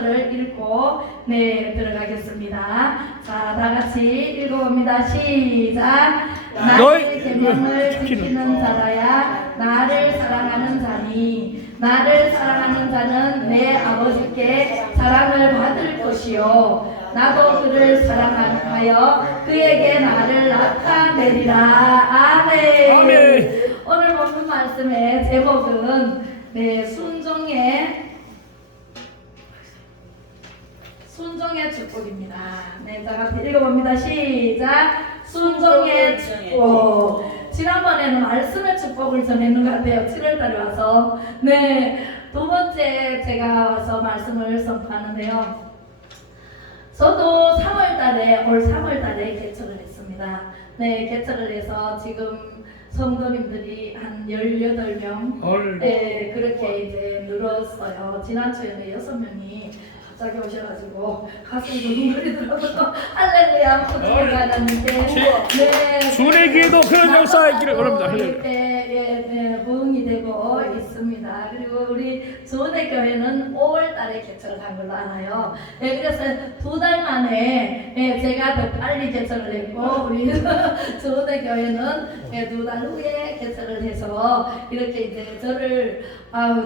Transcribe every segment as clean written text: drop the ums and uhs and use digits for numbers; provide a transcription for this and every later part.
10절을 읽고 들어가겠습니다. 자, 다 같이 읽어봅니다. 시작. 나의 계명을 지키는 자라야 나를 사랑하는 자니 나를 사랑하는 자는 내 아버지께 사랑을 받을 것이요 나도 그를 사랑하여 그에게 나를 나타내리라. 아멘. 오늘 본문 말씀의 제목은 순종의 축복입니다. 자, 같이 읽어봅니다. 시작. 순종의 축복. 지난번에는 말씀의 축복을 전했는 것 같아요. 7월달에 와서. 두 번째 제가 와서 말씀을 선포하는데요. 저도 올 3월달에 개척을 했습니다. 개척을 해서 지금 성도님들이 한 18명 그렇게 이제 늘었어요. 지난주에는 6명이 갑자기 오셔가지고 가슴이 두근거리더라고요. 할렐루야. 포도를 받았는데 주의 기도 그런 역사가 있기를 바랍니다. 부흥이 되고 있습니다. 그리고 우리 조은혜 교회는 5월달에 개척을 한 걸로 알아요. 그래서 2달 만에 제가 더 빨리 개척을 했고 우리 조은혜 교회는 2달 후에 개척을 해서 이렇게 이제 저를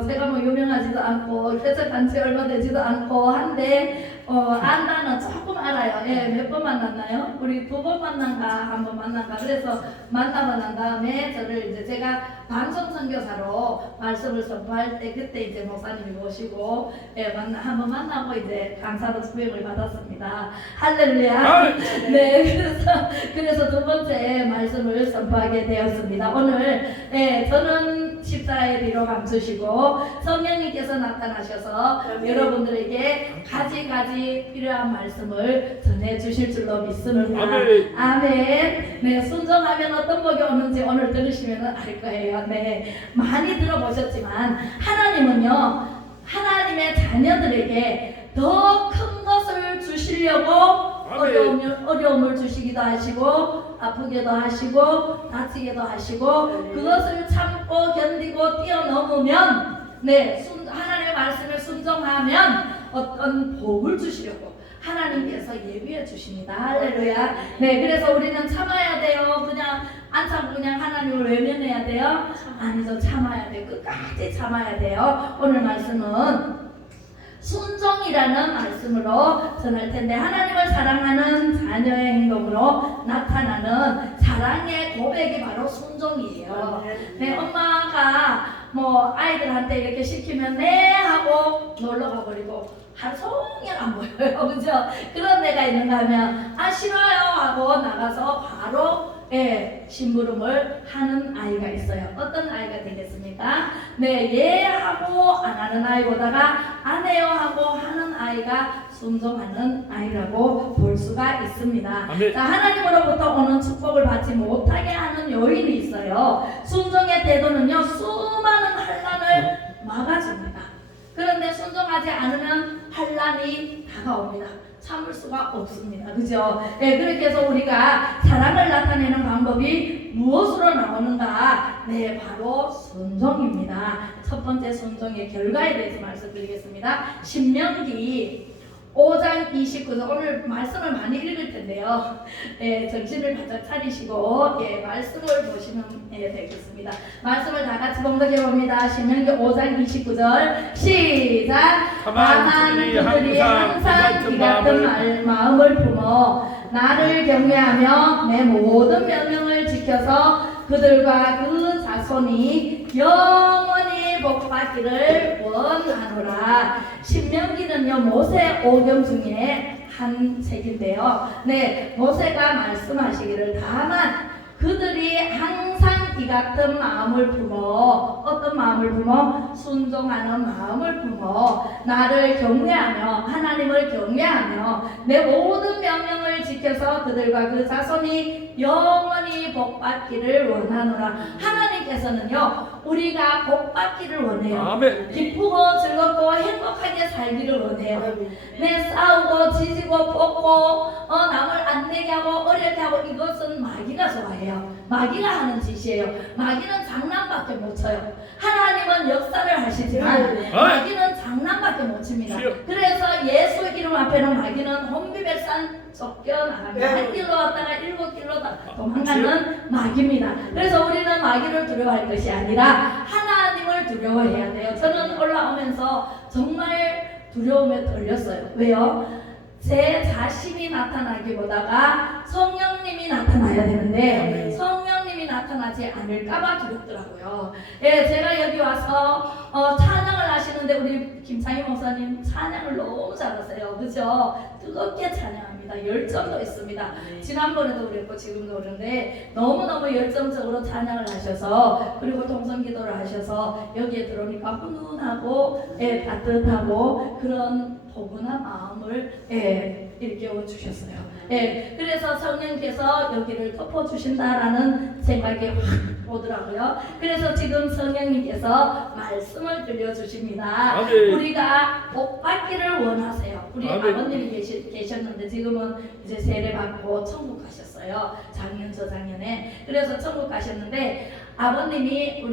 제가 뭐 유명하지도 않고 개척한 지 얼마 되지도 않고 한데 안다는 조금 알아요. 몇 번 만났나요? 우리 2번 만난가 한 번 만난가. 그래서 만나고 난 다음에 저를 이제 제가 방송 선교사로 말씀을 선포할 때 그때 이제 목사님이 모시고 한 번 만나고 이제 강사로 수행을 받았습니다. 할렐루야. 그래서 2번째 말씀을 선포하게 되었습니다. 오늘 저는 십자가의 비로 감추시고 성령님께서 나타나셔서 여러분들에게 가지 필요한 말씀을 전해 주실 줄로 믿습니다. 아멘. 순종하면 어떤 복이 오는지 오늘 들으시면 알 거예요. 많이 들어보셨지만 하나님은요, 하나님의 자녀들에게 더 큰 것을 주시려고 어려움을 주시기도 하시고 아프게도 하시고 다치게도 하시고 그것을 참고 견디고 뛰어넘으면 하나님의 말씀을 순종하면 어떤 복을 주시려고 하나님께서 예비해 주십니다. 할렐루야. 그래서 우리는 참아야 돼요. 그냥 안 참고 그냥 하나님을 외면해야 돼요? 아니죠. 참아야 돼요. 끝까지 참아야 돼요. 오늘 말씀은 순종이라는 말씀으로 전할 텐데, 하나님을 사랑하는 자녀의 행동으로 나타나는 사랑의 고백이 바로 순종이에요. 엄마가 뭐 아이들한테 이렇게 시키면 네 하고 놀러 가버리고 하루 종일 안 보여요. 그죠? 그런 애가 있는가 하면 싫어요 하고 나가서 바로 심부름을 하는 아이가 있어요. 어떤 아이가 되겠습니까? 하고 안 하는 아이보다가 안 해요 하고 하는 아이가 순종하는 아이라고 볼 수가 있습니다. 자, 하나님으로부터 오는 축복을 받지 못하게 하는 요인이 있어요. 순종의 태도는요, 수많은 환난을 막아줍니다. 그런데 순종하지 않으면 환난이 다가옵니다. 참을 수가 없습니다. 그죠? 그렇게 해서 우리가 사랑을 나타내는 방법이 무엇으로 나오는가? 바로 순종입니다. 첫 번째 순종의 결과에 대해서 말씀드리겠습니다. 신명기 5장 29절, 오늘 말씀을 많이 읽을 텐데요. 정신을 바짝 차리시고 말씀을 보시면 되겠습니다. 말씀을 다 같이 봉독해 봅니다. 신명기 5장 29절 시작. 다만 그들이 항상 이 같은 마음을 품어 나를 경외하며 내 모든 명령을 지켜서 그들과 그 자손이 영원히 복받기를 원하노라. 신명기는요, 모세 오경 중에 한 책인데요. 모세가 말씀하시기를 다만 그들이 항상 이 같은 마음을 품어, 어떤 마음을 품어? 순종하는 마음을 품어 나를 경외하며, 하나님을 경외하며 내 모든 명령을 지켜서 그들과 그 자손이 영원히 복받기를 원하노라. 하나님께서는요, 우리가 복받기를 원해요. 아멘. 기쁘고 즐겁고 행복하게 살기를 원해요. 싸우고 지지고 뽑고 남을 안 되게 하고 어렵게 하고 이것은 마귀가 좋아해요. 마귀가 하는 짓이에요. 것이에요. 마귀는 장난밖에 못 쳐요. 하나님은 역사를 하시지만 마귀는 장난밖에 못 칩니다. 그래서 예수 이름 앞에는 마귀는 혼비백산 쫓겨나갑니다. 한 길로 왔다가 7길로 도망가는 마귀입니다. 그래서 우리는 마귀를 두려워할 것이 아니라 하나님을 두려워해야 돼요. 저는 올라오면서 정말 두려움에 떨렸어요. 왜요? 제 자신이 나타나기보다가 성령님이 나타나야 되는데 성령님이 나타나지 않을까봐 두렵더라고요. 예, 제가 여기 와서 찬양을 하시는데 우리 김창희 목사님 찬양을 너무 잘하세요. 그죠? 뜨겁게 찬양합니다. 열정도 있습니다. 지난번에도 그랬고 지금도 그런데 너무너무 열정적으로 찬양을 하셔서 그리고 동성기도를 하셔서 여기에 들어오니까 훈훈하고 예, 따뜻하고 그런 포근한 마음을 일깨워 주셨어요. 예, 그래서 성령께서 여기를 덮어주신다라는 생각이 확 오더라고요. 그래서 지금 성령님께서 말씀을 들려주십니다. 우리가 복 받기를 원하세요. 우리 아버님이 계셨는데 지금은 이제 세례 받고 천국 가셨어요. 작년 저작년에. 그래서 천국 가셨는데 아버님이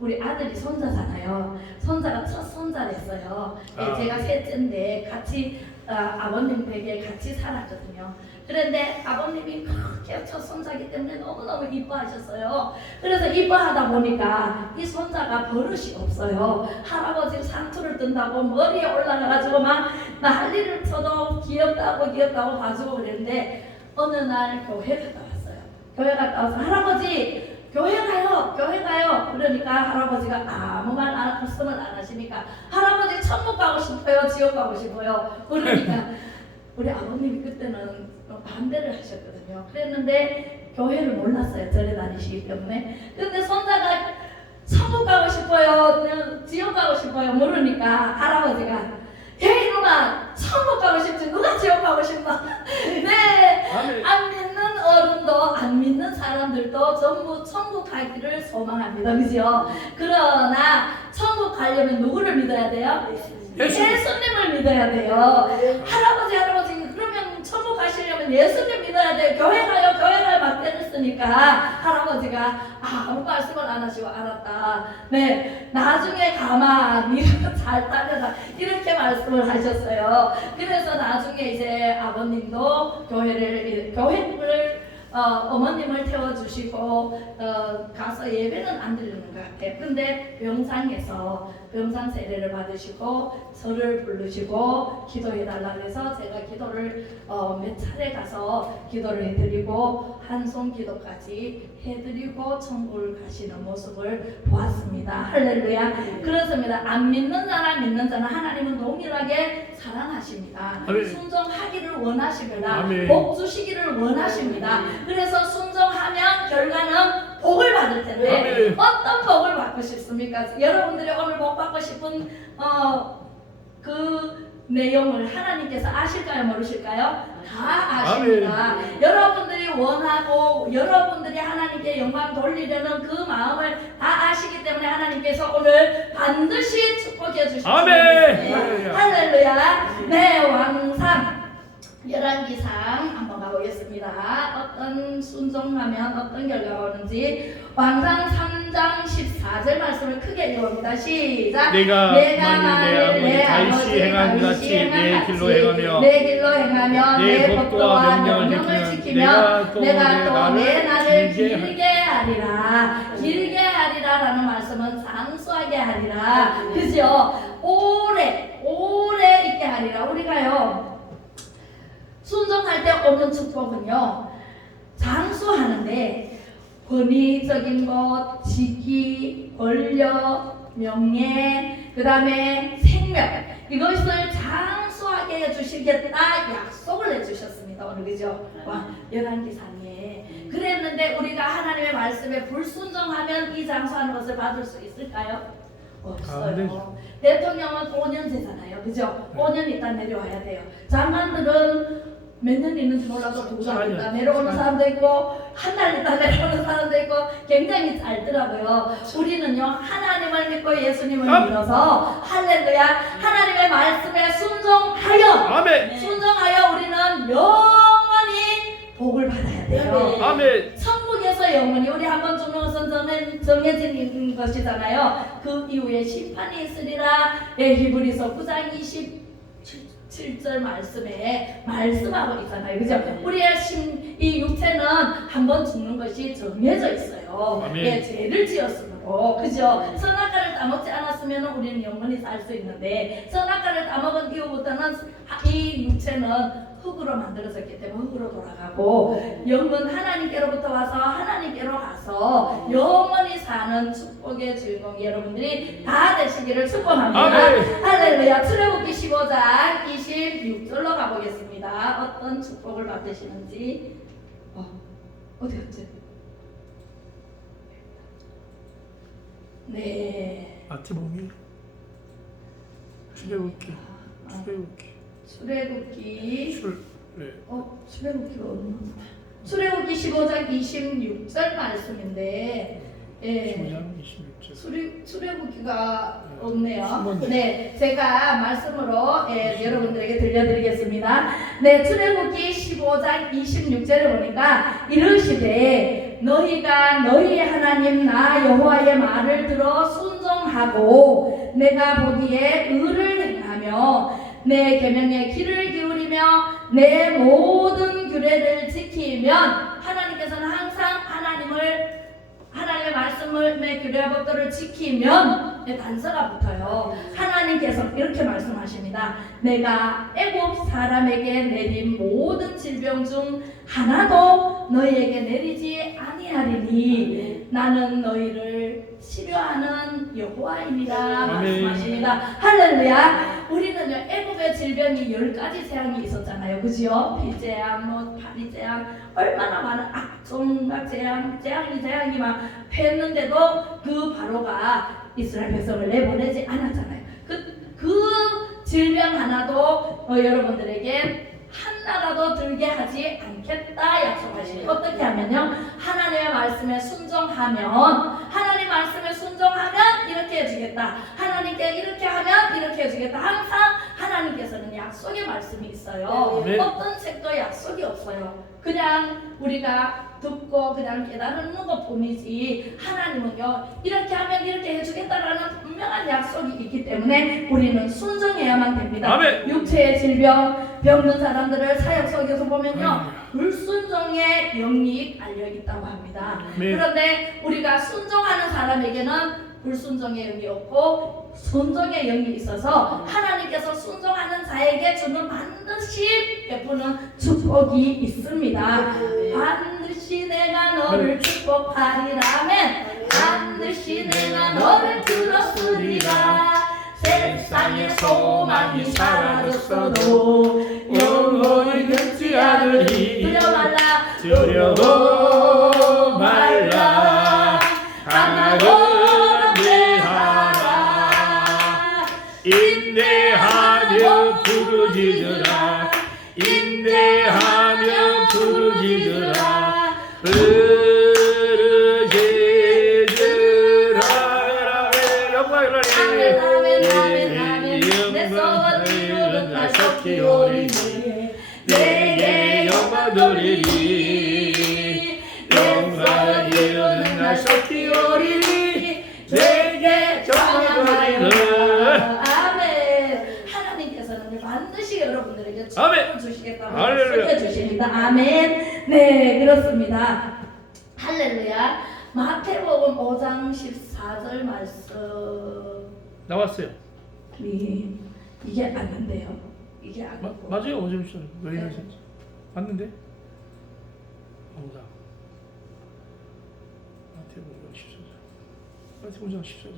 우리 아들이 손자잖아요. 손자가 첫 손자랬어요. 네, 제가 셋째인데 같이 아버님 댁에 같이 살았거든요. 그런데 아버님이 그렇게 첫 손자기 때문에 너무너무 이뻐하셨어요. 그래서 이뻐하다 보니까 이 손자가 버릇이 없어요. 할아버지 상투를 뜬다고 머리에 올라가가지고 막 난리를 쳐도 귀엽다고 봐주고 그랬는데 어느 날 교회 갔다 왔어요. 교회 갔다 와서 할아버지 교회 가요. 그러니까 할아버지가 아무 말씀을 안 하시니까 할아버지 천국 가고 싶어요, 지옥 가고 싶어요. 그러니까 우리 아버님이 그때는 반대를 하셨거든요. 그랬는데 교회를 몰랐어요. 절에 다니시기 때문에. 근데 손자가 천국 가고 싶어요, 지옥 가고 싶어요. 모르니까 할아버지가 야 이놈아 천국 가고 싶지 누가 지옥 가고 싶나? 네, 안 믿는 어른도 안 믿는 사람들도 전부 천국 가기를 소망합니다. 그죠? 그러나 천국 가려면 누구를 믿어야 돼요? 예수님을 믿어야 돼요. 할아버지 그러면 천국 가시려면 예수님 믿어야 돼요. 교회 가요 막 때렸으니까 할아버지가 아무 말씀을 안 하시고 알았다. 네, 나중에 가만 잘 따르라 이렇게 말씀을 하셨어요. 그래서 나중에 이제 아버님도 교회를 어머님을 태워주시고 가서 예배는 안 드리는 것 같아요. 근데 병상 세례를 받으시고 저를 부르시고 기도해달라고 해서 제가 기도를 몇 차례 가서 기도를 해드리고 한송 기도까지 해드리고 천국을 가시는 모습을 보았습니다. 할렐루야. 그렇습니다. 안 믿는 자나 믿는 자나 하나님은 동일하게 사랑하십니다. 순종하기를 원하십니다. 복 주시기를 원하십니다. 그래서 순종하면 결과는 복을 받을 텐데 어떤 복을 받고 싶습니까? 여러분들이 오늘 복 받고 싶은 그 내용을 하나님께서 아실까요? 모르실까요? 다 아십니다. 여러분들이 원하고 여러분들이 하나님께 영광 돌리려는 그 마음을 다 아시기 때문에 하나님께서 오늘 반드시 축복해 주십니다. 아멘. 할렐루야. 네, 왕상 열왕기상 한번 가보겠습니다. 어떤 순종하면 어떤 결과가 오는지 왕상 3장 14절 말씀을 크게 읽어봅니다. 시작. 내가 만일 내 아버지 행한 같이 내 길로 행하며 내 법도와 명령을 지키면 내가 또 내 날을 길게 하리라. 길게 하리라라는 말씀은 장수하게 하리라. 그죠? 오래 있게 하리라. 우리가요 순종할 때 오는 축복은요 장수하는데 권위적인 것, 직위, 권력, 명예, 그 다음에 생명 이것을 장수하게 해주시겠다 약속을 해주셨습니다. 오늘 그죠? 열왕기상에 그랬는데 우리가 하나님의 말씀에 불순종하면 이 장수하는 것을 받을 수 있을까요? 없어요. 대통령은 5년제잖아요. 그죠? 5년 있다 내려와야 돼요. 장관들은 몇 년 있는지 몰라도 2달 있다 내려오는 사람도 있고 한 달 있다 내려오는 사람도 있고 굉장히 짧더라고요. 우리는요 하나님을 믿고 예수님을 믿어서 할렐루야 하나님의 말씀에 순종하여 순종하여 우리는 영원히 복을 받아야 돼요. 아멘. 천국에서 영원히 우리 한번 죽는 것은 정해진 것이잖아요. 그 이후에 심판이 있으리라. 히브리서 9장 27절 말씀에 말씀하고 있잖아요. 그죠? 우리의 이 육체는 한 번 죽는 것이 정해져 있어요. 아멘. 죄를 지었으므로. 그죠? 선악과를 따먹지 않았으면 우리는 영원히 살 수 있는데 선악과를 따먹은 이후부터는 이 육체는 흙으로 만들어졌기 때문에 흙으로 돌아가고 영은 하나님께로부터 와서 하나님께로 가서 영원히 사는 축복의 주인공 여러분들이 다 되시기를 축복합니다. 아멘. 할렐루야. 출애굽기 15장 26절로 가보겠습니다. 어떤 축복을 받으시는지. 어디였지? 네. 마태복음 출애굽기 출애굽기 네. 출애굽기가 없나? 출애굽기 15장 26절 말씀인데 15장 26절 출애굽기가 없네요. 15절. 네, 제가 말씀으로 여러분들에게 들려드리겠습니다. 네, 출애굽기 15장 26절에 보니까 이르시되 너희가 너희 하나님 나 여호와의 말을 들어 순종하고 내가 보기에 의를 행하며 내 계명에 귀를 기울이며 내 모든 규례를 지키면 하나님께서는 항상 하나님의 말씀을 내 규례와 법도를 지키면 단서가 붙어요. 하나님께서 이렇게 말씀하십니다. 내가 애굽 사람에게 내린 모든 질병 중 하나도 너희에게 내리지 아니하리니 나는 너희를 치료하는 여호와이니라 말씀하십니다. 할렐루야. 우리는요 애굽의 질병이 10가지 재앙이 있었잖아요. 그죠? 피재앙, 파리재앙, 얼마나 많은 악종각 재앙이 막 했는데도 그 바로가 이스라엘 백성을 내보내지 않았잖아요. 그 질병 하나도 여러분들에게 하나라도 들게 하지 않겠다 약속하시니 어떻게 하면요 하나님의 말씀에 순종하면 하나님 말씀에 순종하면 이렇게 해주겠다 하나님께 이렇게 하면 이렇게 해주겠다 항상 하나님께서는 약속의 말씀이 있어요. 네. 어떤 책도 약속이 없어요. 그냥 우리가 듣고 그냥 깨달는 것 뿐이지 하나님은요 이렇게 하면 이렇게 해주겠다라는 분명한 약속이 있기 때문에 우리는 순종해야만 됩니다. 아멘. 육체의 질병 병든 사람들을 사역 속에서 보면요 불순종의 영이 깔려 있다고 합니다. 아멘. 그런데 우리가 순종하는 사람에게는 불순종의 영이 없고 순종의 영이 있어서 하나님께서 순종하는 자에게 주는 반드시 베푸는 축복이 있습니다. 반드시 내가 너를 축복하리라면 반드시 내가 너를 들었으리라. 세상의 소망이 사라졌어도 영원히 늙지 않으리. 두려워 말라 강하고 인내하며 부르짖으라 인내하며 부르짖으라 부르짖으라 내게 영광 돌리리 영광 이루는 날 속히 오리니 내게 영광 돌리리. 반드시 여러분들에게 아멘. 축복을 주시겠다고 할렐루야. 약속해 주십니다. 아멘. 네, 그렇습니다. 할렐루야. 마태복음 5장 14절 말씀. 나왔어요. 이게 아닌데요. 이게 아니고. 맞아요. 오점 씨. 왜 이러세요? 맞는데? 보자. 마태복음 14절. 마태복음 14절.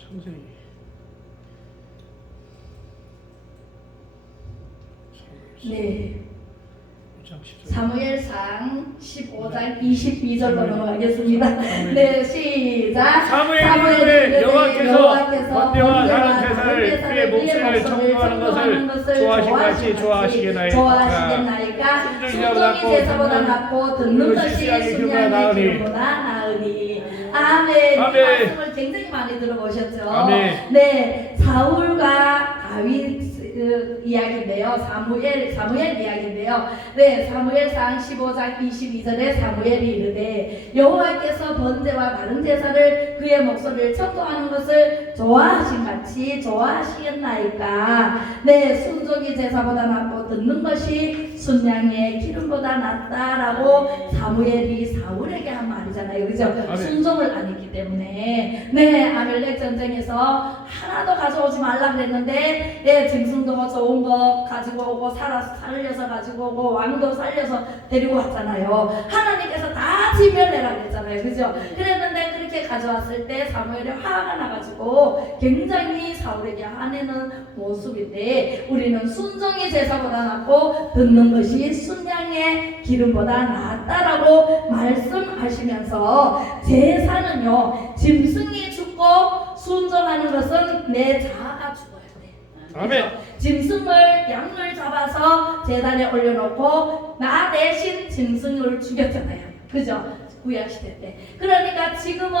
창세기. 네. 14절. 사무엘상 15장 22절로 넘어가겠습니다. 네, 시작. 사무엘의 여호와께서 번제와 다른 제사를 그의 목숨을 청구하는 것을 좋아하신 같이 좋아하시겠나이까. 순종이 제사보다 낫고 듣는 것이 순양의 기름보다 나으니. 아멘. 말씀을 굉장히 많이 들어보셨죠? 아멘. 네, 사울과 다윗 그 이야기인데요. 사무엘 이야기인데요. 네, 사무엘상 15장 22절에 사무엘이 이르되 여호와께서 번제와 다른 제사를 그의 목소리를 청구하는 것을 좋아하신 같이 좋아하시겠나이까. 네, 순종이 제사보다 낫고 듣는 것이 순양의 기름보다 낫다라고 사무엘이 사울에게 한 말이잖아요. 그죠? 아멘. 순종을 안 했기 때문에. 네, 아멜렉 전쟁에서 하나도 가져오지 말라 그랬는데, 네, 짐승도 좋은 거 가지고 오고 살려서 가지고 오고 왕도 살려서 데리고 왔잖아요. 하나님께서 다 진멸해라 그랬잖아요. 그죠? 그랬는데 그렇게 가져왔을 때 사무엘이 화가 나가지고 굉장히 사울에게 화내는 모습인데, 우리는 순종이 제사보다 낫고 듣는 것이 순양의 기름보다 낫다라고 말씀하시면서, 제사는요 짐승이 죽고 순종하는 것은 내 자아가 죽어야 돼. 아멘. 짐승을 양을 잡아서 제단에 올려놓고 나 대신 짐승을 죽였잖아요. 그죠? 구약시대 때. 그러니까 지금은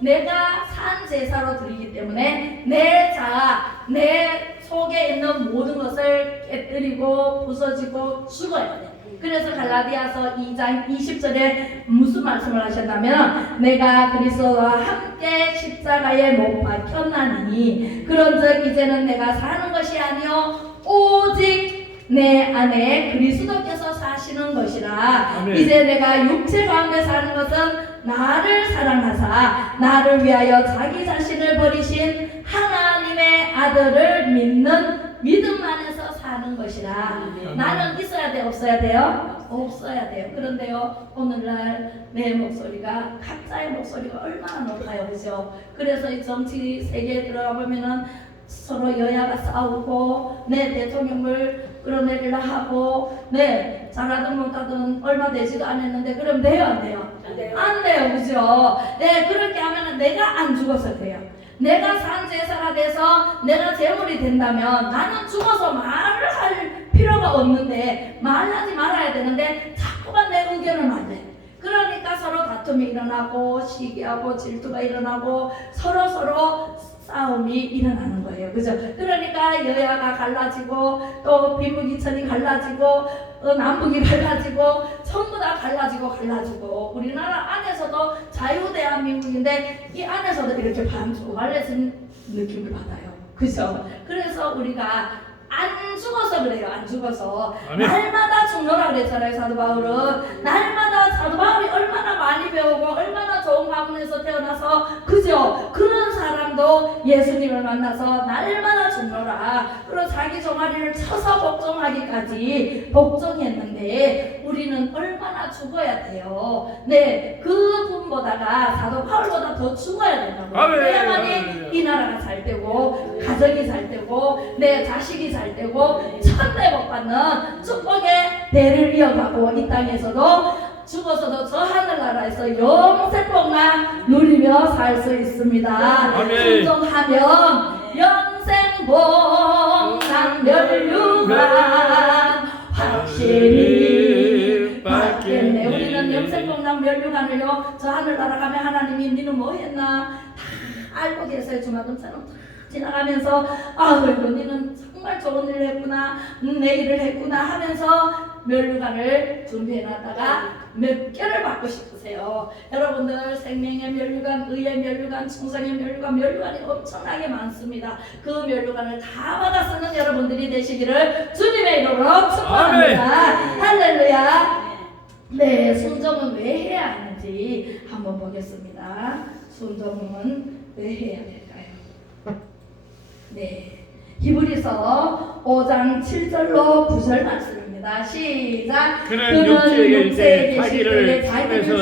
내가 산 제사로 드리기 때문에 내 자아, 내 속에 있는 모든 것을 깨뜨리고 부서지고 죽어야 돼. 그래서 갈라디아서 2장 20절에 무슨 말씀을 하셨냐면, 내가 그리스도와 함께 십자가에 못 박혔나니 그런즉 이제는 내가 사는 것이 아니요 오직 내 안에 그리스도께서 사시는 것이라. 아멘. 이제 내가 육체 가운데 사는 것은 나를 사랑하사 나를 위하여 자기 자신을 버리신 하나님의 아들을 믿는 믿음 안에서 사는 것이라. 아멘. 나는 있어야 돼, 없어야 돼요? 없어야 돼요. 그런데요, 오늘날 내 목소리가, 각자의 목소리가 얼마나 높아요, 그죠? 그래서 이 정치 세계에 들어가 보면은 서로 여야가 싸우고, 네, 대통령을 끌어내리려 하고, 네, 잘하든 못하든 얼마 되지도 않았는데, 그럼 돼요, 안 돼요? 안 돼요, 그죠? 네, 그렇게 하면은 내가 안 죽어서 돼요. 내가 산 제사가 돼서 내가 제물이 된다면 나는 죽어서 말을 할 필요가 없는데, 말하지 말아야 되는데 자꾸만 내 의견을 말해. 그러니까 서로 다툼이 일어나고 시기하고 질투가 일어나고 서로 싸움이 일어나는 거예요. 그죠? 그러니까 여야가 갈라지고 또 비무기천이 갈라지고 남북이 갈라지고 전부 다 갈라지고 우리나라 안에서도 자유대한민국인데 이 안에서도 이렇게 반쪽 갈라진 느낌을 받아요. 그죠? 그래서 우리가 안 죽어서 그래요. 안 죽어서. 아멘. 날마다 죽노라 그랬잖아요. 사도 바울은. 날마다 사도 바울이 얼마나 많이 배우고 얼마나 좋은 가문에서 태어나서, 그죠? 그런 사람도 예수님을 만나서 날마다 죽노라. 그리고 자기 종아리를 쳐서 복종하기까지 복종했는데 우리는 얼마나 죽어야 돼요. 네, 그분보다가 사도 바울보다 더 죽어야 된다고. 아멘. 그래야만이 이 나라가 잘 되고 가정이 잘 되고 내 자식이 잘 되고 천대 복 받는 축복의 대를 이어가고, 이 땅에서도 죽어서도 저 하늘나라에서 영생복만 누리며 살 수 있습니다. 아멘. 순종하면 영생복만 멸류관 확실히 받겠네. 우리는 영생복만 멸류관을요, 저 하늘나라 가면 하나님이 니는 뭐 했나 다 알고 계세요. 주마등처럼 지나가면서 아이고 니는 정말 좋은 일을 했구나, 내 일을 했구나 하면서 멸류관을 준비해놨다가 몇 개를 받고 싶으세요? 여러분들 생명의 멸류관, 의의 멸류관, 충성의 멸류관, 멸류관이 엄청나게 많습니다. 그 멸류관을 다 받아 쓰는 여러분들이 되시기를 주님의 이름으로 축복합니다. 할렐루야. 네, 순종은 왜 해야 하는지 한번 보겠습니다. 순종은 왜 해야 될까요? 네, 히브리서 5장 7절로 9절 말씀입니다. 시작. 그는 육체에게 자기를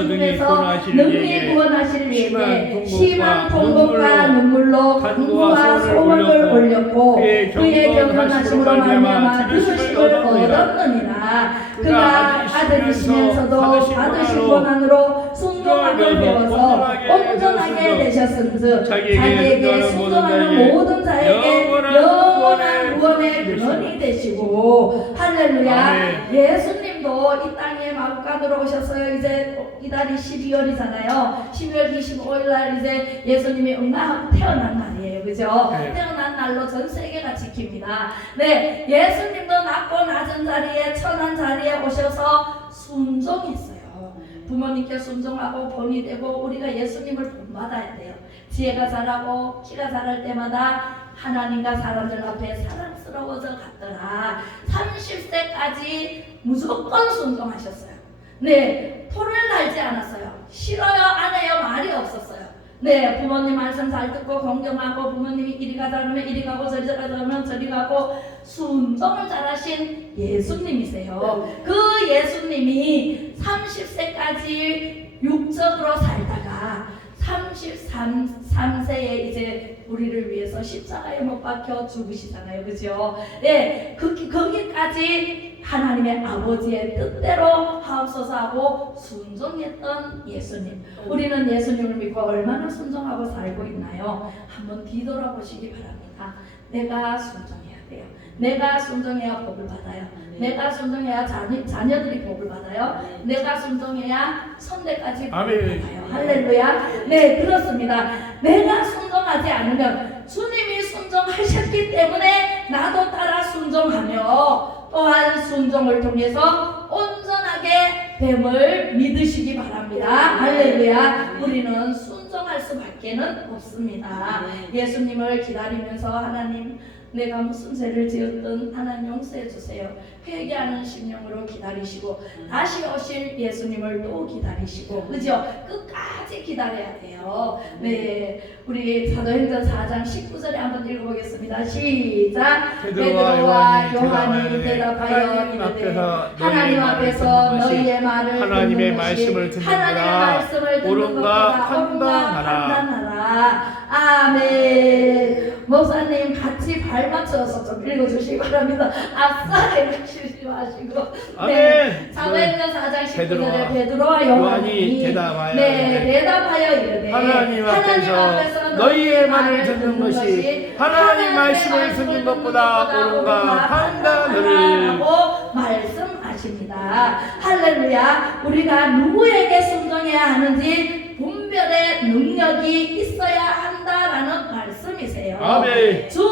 죽에서 능히 구원하실 위에 심한 통곡과 눈물로 간구와 소원을 올렸고 그의 경건하심으로 말미암아 들으심을 얻었느니라. 그가 아들이시면서도 받으신 고난으로 순종함을 배워서 온전하게 되셨은즉 자기에게 순종하는 모든 자에게 영원한 구원의 근원이 되시고. 할렐루야. 예수님도 이 땅에 마구간으로 오셨어요. 이제 이달이 12월이잖아요. 12월 25일 날 이제 예수님이 응답하고 태어난 날이에요. 그죠? 네. 태어난 날로 전 세계가 지킵니다. 네, 예수님도 낮고 낮은 자리에 천한 자리에 오셔서 순종했어요. 부모님께 순종하고 본이 되고 우리가 예수님을 본받아야 돼요. 지혜가 자라고 키가 자랄 때마다 하나님과 사람들 앞에 사랑스러워져 갔더라. 30세까지 무조건 순종하셨어요. 네, 토를 달지 않았어요. 싫어요, 안 해요, 말이 없었어요. 네, 부모님 말씀 잘 듣고 공경하고 부모님이 이리 가자 그러면 이리 가고 저리 가자 그러면 저리 가고 순종을 잘하신 예수님이세요. 그 예수님이 30세까지 육적으로 살다가 33세에 이제 우리를 위해서 십자가에 못 박혀 죽으시잖아요. 그죠? 네, 거기까지 하나님의 아버지의 뜻대로 하옵소서 하고 순종했던 예수님. 우리는 예수님을 믿고 얼마나 순종하고 살고 있나요? 한번 뒤돌아보시기 바랍니다. 내가 순종해야 돼요. 내가 순종해야 복을 받아요. 내가 순종해야 자녀들이 복을 받아요. 내가 순종해야 선대까지 복을 받아요. 할렐루야. 네, 그렇습니다. 내가 순종하지 않으면 주님이 순종하셨기 때문에 나도 따라 순종하며 또한 순종을 통해서 온전하게 됨을 믿으시기 바랍니다. 할렐루야. 우리는 순종할 수밖에는 없습니다. 예수님을 기다리면서 하나님 내가 무슨 죄를 지었든 하나님 용서해 주세요. 회개하는 심령으로 기다리시고 다시 오실 예수님을 또 기다리시고 그죠? 끝까지 기다려야 돼요. 네, 우리 사도행전 4장 19절에 한번 읽어보겠습니다. 시작. 베드로와 요한이 대답하여 이르되 하나님 앞에서 너희의 말을 하나님의 말씀을 듣는 것보다 옳은가 판단하라. 아멘. 목사님 같이 발 맞춰서 좀 읽어주시기 바랍니다. 아싸 읽으시지 마시고. 네, 사도행전 4장 19절에 베드로와 요한이 대답하여 이르되 하나님 앞에서 너희의 말을 듣는 것이 하나님 말씀을 듣는 것보다 옳은가 판단을 하고 말씀하십니다. 할렐루야. 우리가 누구에게 순종해야 하는지 분별의 능력이 있어야 한다라는 말씀이세요. 아멘. 주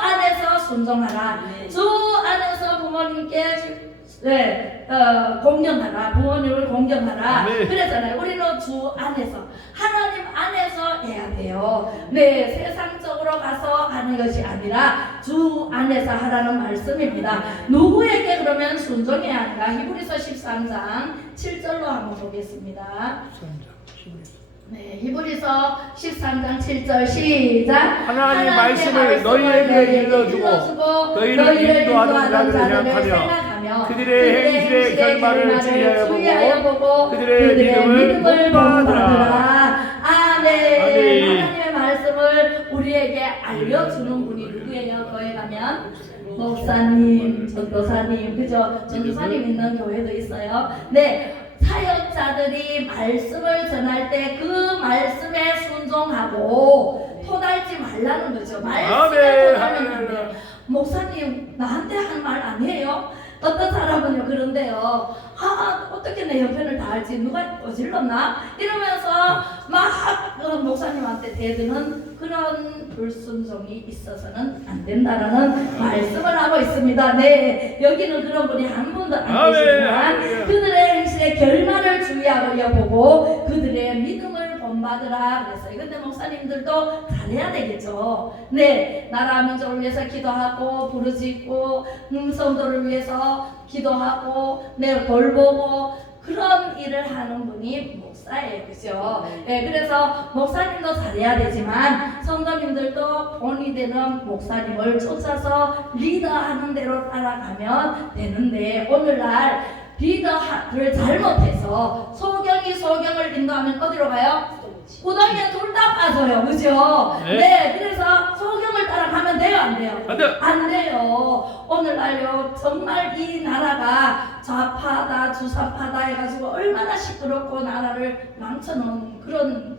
안에서 순종하라. 주 안에서 부모님께 공경하라. 부모님을 공경하라. 아멘. 그랬잖아요. 우리는 주 안에서 하나님 안에서 해야 돼요. 네, 세상적으로 가서 하는 것이 아니라 주 안에서 하라는 말씀입니다. 누구에게 그러면 순종해야 하는가? 히브리서 13장 7절로 한번 보겠습니다. 네, 히브리서 13장 7절 시작. 하나님 말씀을 너희에게 일러주고 너희를 인도하는 자들을 생각하며 그들의 행실의 결말을 주의하여 보고 그들의 믿음을 본받으라. 아멘. 아멘. 하나님의 말씀을 우리에게 알려주는 분이 누구예요? 교회 가면 목사님, 전도사님, 그죠? 전도사님 있는 교회도 있어요. 네. 사역자들이 말씀을 전할 때 그 말씀에 순종하고 토달지 말라는 거죠. 말씀에 토달면 안 돼요. 목사님 나한테 한 말 아니에요? 어떤 사람은요 그런데요. 어떻게 내 형편을 다 알지? 누가 어질렀나? 이러면서 막 목사님한테 대드는 그런 불순종이 있어서는 안 된다라는 말씀을 하고 있습니다. 네, 여기는 그런 분이 한 분도 안 계시지만 그들의 행실의 결말을 주의하여 보고 그들의 믿음을 본받으라 그랬어요. 근데 목사님들도 잘해야 되겠죠. 네, 나라 민족을 위해서 기도하고 부르짖고 성도를 위해서 기도하고 네, 돌보고 그런 일을 하는 분이 목사예요. 그죠? 네, 그래서 목사님도 잘해야 되지만 성도님들도 본이 되는 목사님을 쫓아서 리더하는 대로 따라가면 되는데 오늘날 리더를 잘못해서 소경을 인도하면 어디로 가요? 구덩이에 둘 다 빠져요. 그죠? 네, 그래서 소경을 따라가면 돼요? 안 돼요? 안 돼요. 오늘날요 정말 이 나라가 좌파다 주사파다 해가지고 얼마나 시끄럽고 나라를 망쳐놓은 그런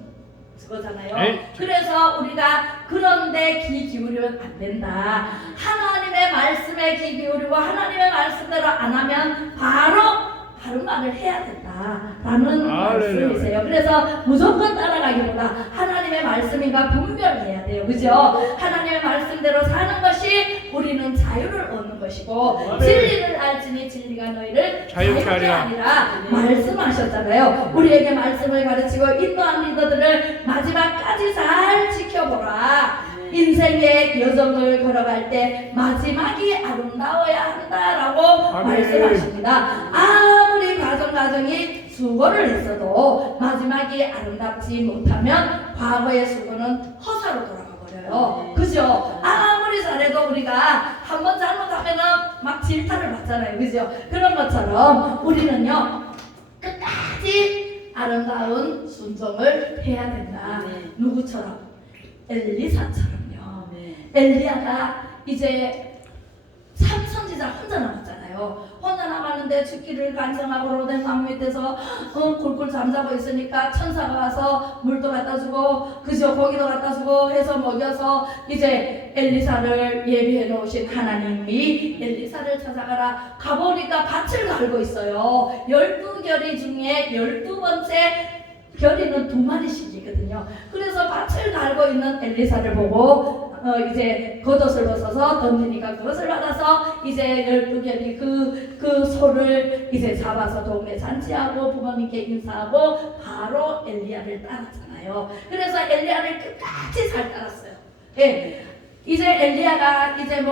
거잖아요. 그래서 우리가 그런데 귀 기울이면 안 된다. 하나님의 말씀에 귀 기울이고 하나님의 말씀대로 안 하면 바로 바른 말을 해야 된다라는 할렐루야. 말씀이세요. 그래서 무조건 따라가기보다 하나님의 말씀인가 분별해야 돼요. 그죠? 하나님의 말씀대로 사는 것이 우리는 자유를 얻는 것이고 아멘. 진리를 알지니 진리가 너희를 자유케 자유케 하리라. 하리라 말씀하셨잖아요. 우리에게 말씀을 가르치고 인도한 리더들을 마지막까지 잘 지켜보라. 인생의 여정을 걸어갈 때 마지막이 아름다워야 한다라고 아멘. 말씀하십니다. 아무리 과정이 수고를 했어도 마지막이 아름답지 못하면 과거의 수고는 허사로 돌아가 버려요. 그죠? 아무리 잘해도 우리가 한번 잘못하면은 막 질타를 받잖아요. 그죠? 그런 것처럼 우리는요 끝까지 아름다운 순종을 해야 된다. 누구처럼? 엘리사처럼요. 엘리야가 이제 삼선지자 혼자 남았잖아요. 혼자 남았는데 죽기를 간청하고 로덴 나무 밑에서 굴굴 잠자고 있으니까 천사가 와서 물도 갖다 주고 그저 고기도 갖다 주고 해서 먹여서 이제 엘리사를 예비해 놓으신 하나님이 엘리사를 찾아가라. 가보니까 밭을 갈고 있어요. 12결이 중에 12번째 결이는 2마리씩이거든요. 그래서 밭을 갈고 있는 엘리사를 보고 이제 겉옷을 벗어서 던지니까 그것을 받아서 이제 12결이 그 소를 이제 잡아서 동네 잔치하고 부모님께 인사하고 바로 엘리야를 따랐잖아요. 그래서 엘리야를 끝까지 잘 따랐어요. 예. 이제 엘리야가 이제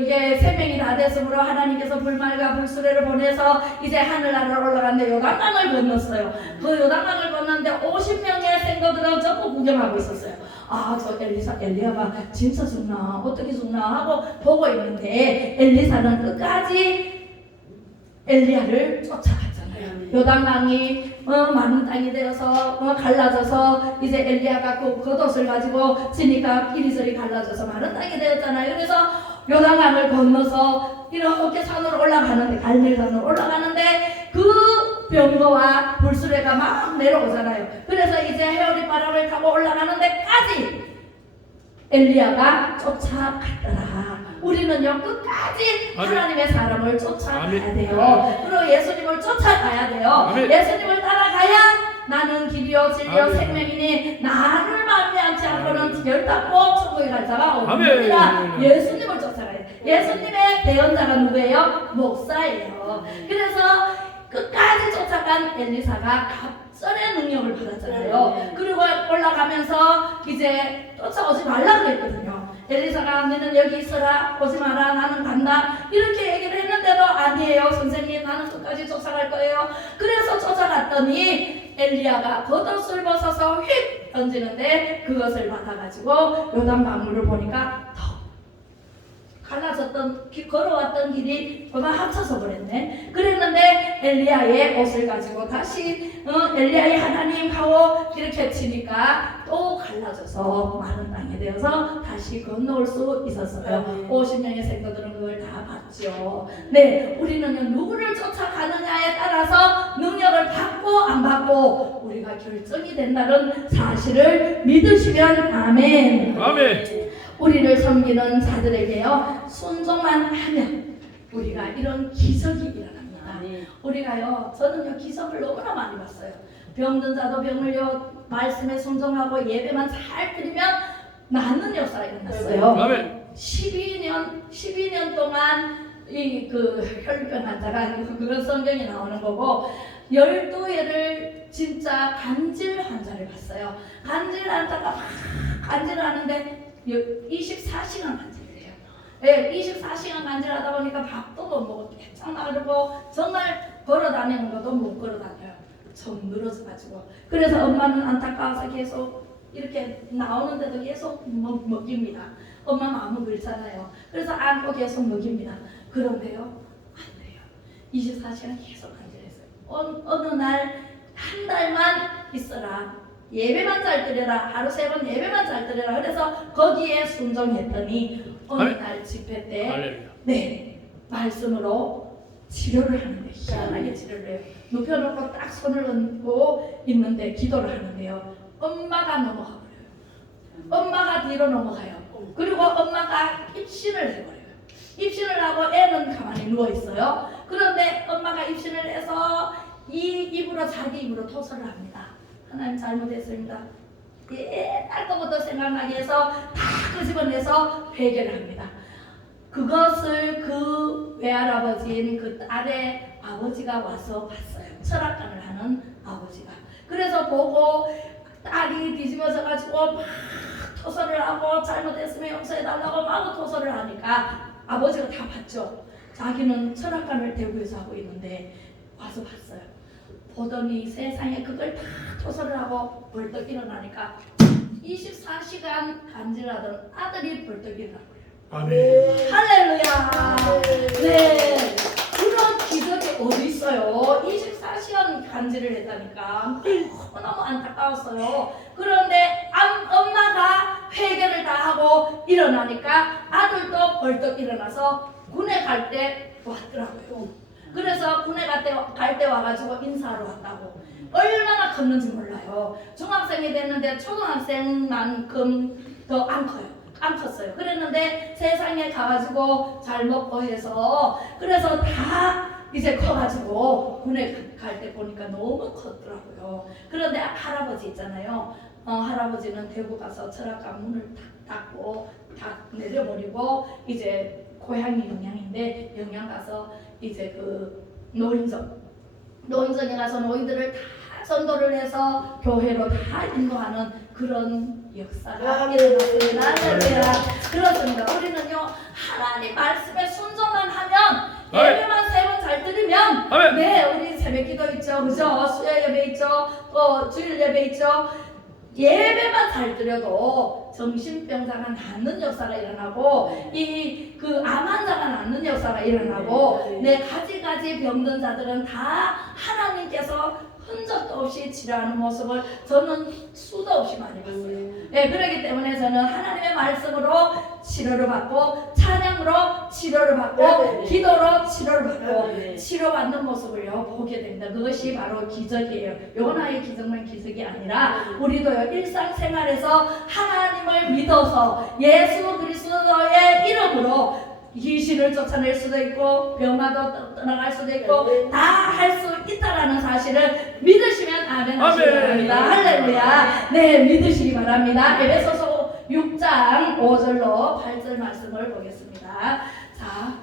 이게 생명이 다 됐으므로 하나님께서 불말과 불수레를 보내서 이제 하늘나라로 올라갔는데 요단강을 건넜어요. 그 요단강을 건넜는데 50명의 생도들은 전부 구경하고 있었어요. 아, 저 엘리야가 진짜 죽나 어떻게 죽나 하고 보고 있는데 엘리사는 끝까지 엘리야를 쫓아갔잖아요. 요단강이 많은 땅이 되어서 갈라져서 이제 엘리야가 그 겉옷을 가지고 지니까 이리저리 갈라져서 많은 땅이 되었잖아요. 그래서 요단강을 건너서 이렇게 산으로 올라가는데 갈멜산으로 올라가는데 그 병거와 불수레가 막 내려오잖아요. 그래서 이제 해오리 바람을 타고 올라가는 데까지 엘리야가 쫓아갔더라. 우리는요 끝까지 하나님의 사람을 쫓아가야 돼요. 그리고 예수님을 쫓아가야 돼요. 예수님을 따라가야 나는 길이요 진리요 생명이니 나를 만미하지 않고는 결단코 천국에 갈 자가 없습니다. 예수님을 쫓아가야 돼요. 예수님의 대언자가 누구예요? 목사예요. 그래서 끝까지 쫓아간 엘리사가 갑절의 능력을 받았잖아요. 그리고 올라가면서 이제 쫓아오지 말라 그랬거든요. 엘리사가 너는 여기 있어라 오지 마라 나는 간다 이렇게 얘기를 했는데도 아니에요 선생님 나는 끝까지 쫓아갈 거예요. 그래서 쫓아갔더니 엘리야가 겉옷을 벗어서 휙 던지는데 그것을 받아가지고 요단 강물을 보니까 더 갈라졌던 걸어왔던 길이 그만 합쳐서 버렸네. 그랬는데 엘리야의 옷을 가지고 다시 엘리야의 하나님 하고 이렇게 치니까 또 갈라져서 많은 땅이 되어서 다시 건너올 수 있었어요. 50명의 생도들은 그걸 다 봤죠. 네, 우리는요 누구를 쫓아가느냐에 따라서 능력을 받고 안 받고 우리가 결정이 된다는 사실을 믿으시면 아멘. 아멘. 우리를 섬기는 자들에게요 순종만 하면 우리가 이런 기적이 일어납니다. 우리가요 저는요 기적을 너무나 많이 봤어요. 병든 자도 병을요 말씀에 순종하고 예배만 잘 드리면 낫는 역사가 일어났어요. 12년 동안 이 그 혈류병 환자가 그런 성경이 나오는 거고 12회를 진짜 간질 환자를 봤어요. 간질 환자가 막 간질을 하는데 24시간 간질이에요. 네, 24시간 간질하다 보니까 밥도 못 먹고 깨짝 마르고 정말 걸어다니는 것도 못 걸어다녀요. 좀 늘어져가지고. 그래서 엄마는 안타까워서 계속 이렇게 나오는데도 계속 먹입니다. 엄마 마음은 그렇잖아요. 그래서 안고 계속 먹입니다. 그런데요, 안 돼요. 24시간 계속 간질했어요. 어느 날 한 달만 있어라. 예배만 잘 드려라. 하루 3번 예배만 잘 드려라. 그래서 거기에 순종했더니 어느 날 집회 때 네, 말씀으로 치료를 하는데 희한하게 치료를 해요. 눕혀놓고 딱 손을 얹고 있는데 기도를 하는데요. 엄마가 넘어가 버려요. 엄마가 뒤로 넘어가요. 그리고 엄마가 입신을 해버려요. 입신을 하고 애는 가만히 누워 있어요. 그런데 엄마가 입신을 해서 이 입으로 자기 입으로 토설을 합니다. 하나님 잘못했습니다. 옛날 것부터 생각나게 해서 다 끄집어내서 회개를 합니다. 그것을 그 외할아버지인 그 딸의 아버지가 와서 봤어요. 철학관을 하는 아버지가. 그래서 보고 딸이 뒤집어져 가지고 막 토설을 하고 잘못했으면 용서해달라고 막 토설을 하니까 아버지가 다 봤죠. 자기는 철학관을 대구에서 하고 있는데 와서 봤어요. 보더니 세상에 그걸 다 토설을 하고 벌떡 일어나니까 24시간 간질하던 아들이 벌떡 일어나고요. 아멘. 할렐루야. 네. 그런 기적이 어디 있어요? 24시간 간질을 했다니까. 너무 안타까웠어요. 그런데 엄마가 회개를 다 하고 일어나니까 아들도 벌떡 일어나서 군에 갈 때 왔더라고요. 그래서 군에 갈 때 와가지고 인사하러 왔다고. 얼마나 컸는지 몰라요. 중학생이 됐는데 초등학생만큼 더 안 커요. 안 컸어요. 그랬는데 세상에 가가지고 잘 먹고 해서 그래서 다 이제 커가지고 군에 갈 때 보니까 너무 컸더라고요. 그런데 할아버지 있잖아요. 할아버지는 대구 가서 철학관 문을 탁 닫고 탁 내려버리고 이제 고향이 영양인데 영양 가서 이제 그 노인정에 가서 노인들을 다 전도를 해서 교회로 다 인도하는 그런 역사가 일어났습니다. 그렇습니다. 우리는요 하나님 말씀에 순종만 하면 예배만 3번 잘 드리면 네 우리 새벽기도 있죠, 그죠? 수요 예배 있죠, 또 주일 예배 있죠. 예배만 잘 드려도 정신병자가 낫는 역사가 일어나고 그 암 환자가 낫는 역사가 일어나고 네 가지 병든 자들은 다 하나님께서 흔적도 없이 치료하는 모습을 저는 수도 없이 많이 봤어요. 네, 그렇기 때문에 저는 하나님의 말씀으로 치료를 받고 찬양으로 치료를 받고 기도로 치료를 받고 치료받는 모습을요 보게 됩니다. 그것이 바로 기적이에요. 요나의 기적만 기적이 아니라 우리도요 일상생활에서 하나님을 믿어서 예수 그리스도의 이름으로 귀신을 쫓아낼 수도 있고 병마도 떠나갈 수도 있고 다 할 수 있다라는 사실을 믿으시면 아멘 하시기 바랍니다. 할렐루야. 네, 믿으시기 바랍니다. 에베소서 6장 5절로 8절 말씀을 보겠습니다. 자,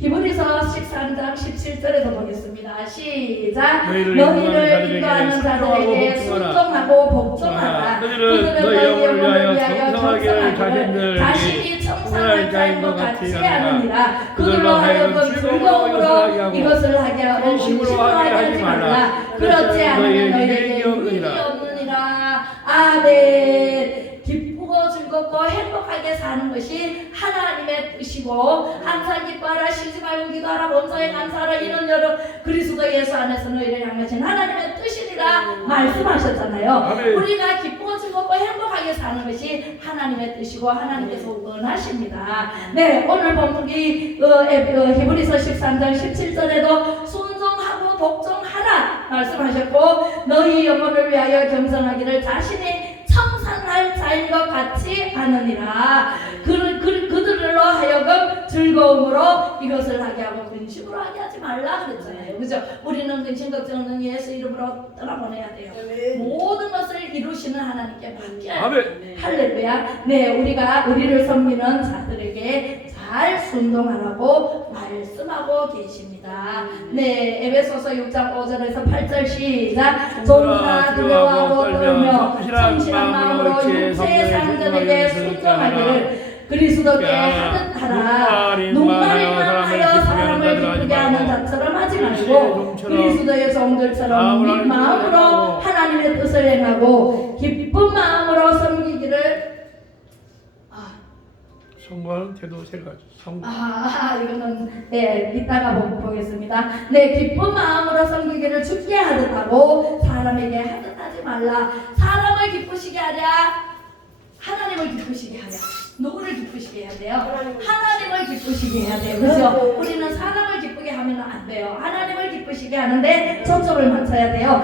히브리서 13장 17절에도 보겠습니다. 시작. 너희를 인도하는 자들에게 순종하고 복종하라. 그들은 너희 영혼을 위하여 경성하기를 자신이 청산할 자인 것 같이 하느니라. 그들로 하여금 즐거움으로 이것을 하게 하고 근심으로 하게 하지 말라. 그렇지 않으면 너희에게 유익이 없느니라. 아멘. 기쁘고 즐겁고 행복하게 사는 것이 하나님의 뜻이고 항상 기뻐하라, 쉬지 말고 기도하라, 범사에 감사하라. 이는 여러 그리스도 예수 안에서 너희를 향하신 하나님의 뜻이니라 말씀하셨잖아요. 아멘. 우리가 기쁘고 즐겁고 행복하게 사는 것이 하나님의 뜻이고 하나님께서 원하십니다. 네, 오늘 본문이 히브리서 13장 17절에도 순종하고 복종하라 말씀하셨고 너희 영혼을 위하여 겸손하기를 자신이 청산할 자인 것 같이 하느니라. 그들로 하여금 즐거움으로 이것을 하게 하고 근심으로 하게 하지 말라 그랬잖아요. 그죠? 우리는 근심 걱정은 예수 이름으로 떠나보내야 돼요. 모든 것을 이루시는 하나님께 맡겨야 돼요. 할렐루야. 네, 우리를 섬기는 자들에게 잘 순종하라고 말씀하고 계십니다. 네, 에베소서 6장 5절에서 8절 시작. 종들아 두려워하고 떨며 성실한 마음으로 육체의 상전에게 순종하기를 그리스도께 하듯 하라. 눈말일만 하여 사람을 기쁘게 하는 자처럼 하지 말고 그리스도의 종들처럼 민 마음으로 하나님의 뜻을 행하고 기쁜 마음으로 섬기기를. 성공하는 태도 세 가지. 이거는 네 이따가 보겠습니다. 네, 기쁜 마음으로 섬기기를 주께 하듯 하고 사람에게 하듯 하지 말라. 사람을 기쁘시게 하랴, 하나님을 기쁘시게 하랴. 누구를 기쁘시게 해야 돼요? 하나님을 기쁘시게 해야 돼요. 그렇죠? 우리는 사람을 기쁘게 하면 안 돼요. 하나님을 기쁘시게 하는데 초점을 맞춰야 돼요.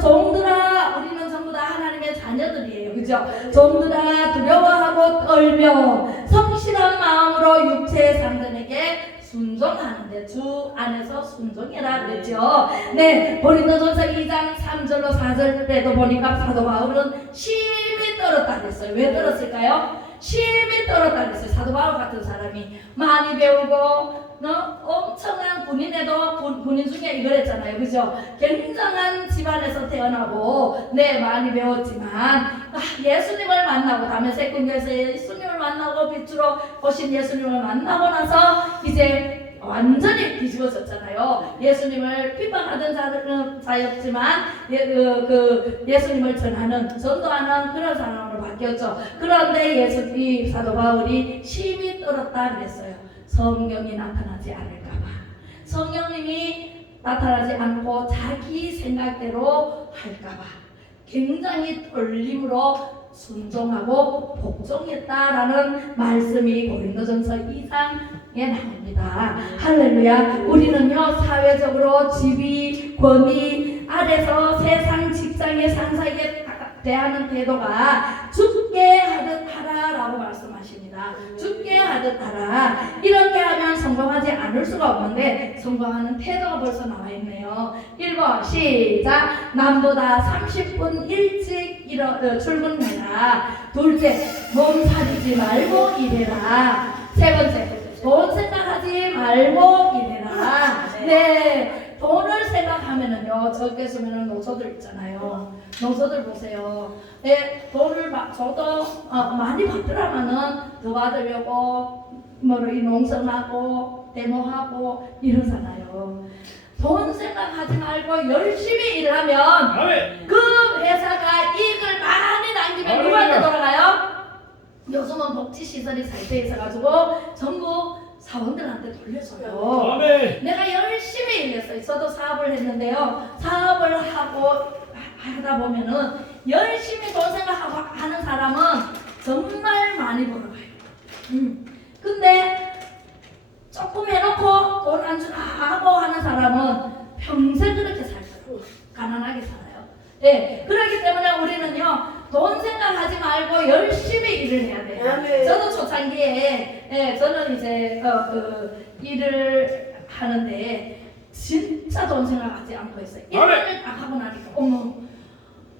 종들아, 우리는 전부 다 하나님의 자녀들이에요. 그죠? 종들아 두려워하고 떨며 성실한 마음으로 육체의 상전에게 순종하는데 주 안에서 순종해라 그랬죠. 네, 고린도전서 2장 3절로 4절 때도 보니까 사도 바울은 심히 떨었다 그랬어요. 왜 떨었을까요? 심히 떨었다 그랬어요. 사도 바울 같은 사람이 많이 배우고 엄청난 군인에도 군인 중에 이걸 했잖아요. 그죠? 굉장한 집안에서 태어나고 네 많이 배웠지만 예수님을 만나고 다메섹 궁에서 예수님을 만나고 빛으로 오신 예수님을 만나고 나서 이제 완전히 뒤집어졌잖아요. 예수님을 핍박하던 자였지만 예수님을 전도하는 그런 사람으로 바뀌었죠. 그런데 이 사도 바울이 심히 떨었다 그랬어요. 성령이 나타나지 않을까봐. 성령님이 나타나지 않고 자기 생각대로 할까봐 굉장히 떨림으로 순종하고 복종했다라는 말씀이 고린도전서 2장에 나옵니다. 할렐루야. 우리는요 사회적으로 지위, 권위 아래서 세상 직장의 상사에게 대하는 태도가 죽게 하듯 하라라고 말씀하십니다. 죽게 하듯 하라. 이렇게 하면 성공하지 않을 수가 없는데 성공하는 태도가 벌써 나와 있네요. 1번 시작. 남보다 30분 일찍 출근해라. 둘째, 몸살이지 말고 일해라. 세 번째, 돈 생각하지 말고 일해라. 네. 돈을 생각하면은요, 저기 쓰면은 노소들 있잖아요. 노소들 보세요. 네, 돈을 저도 많이 받더라면은 더 받으려고 이 농성하고 데모하고 이러잖아요. 돈 생각하지 말고 열심히 일하면 그 회사가 이익을 많이 남기면 누구한테 돌아가요? 요즘은 복지시설이 잘 돼 있어가지고 전부 사원들한테 돌려줘요. 아멘. 내가 열심히 일했어요. 저도 사업을 했는데요. 사업을 하다 보면은 열심히 돈 생각하고 하는 사람은 정말 많이 벌어가요. 근데 조금 해놓고 돈 안 주나 하고 하는 사람은 평생 그렇게 살아요. 가난하게 살아요. 네, 그렇기 때문에 우리는요 돈 생각하지 말고 열심히 일을 해야 돼요. 저도 초창기에 저는 이제 일을 하는데 진짜 돈 생각하지 않고 했어요. 일을 딱 하고 나니까 어머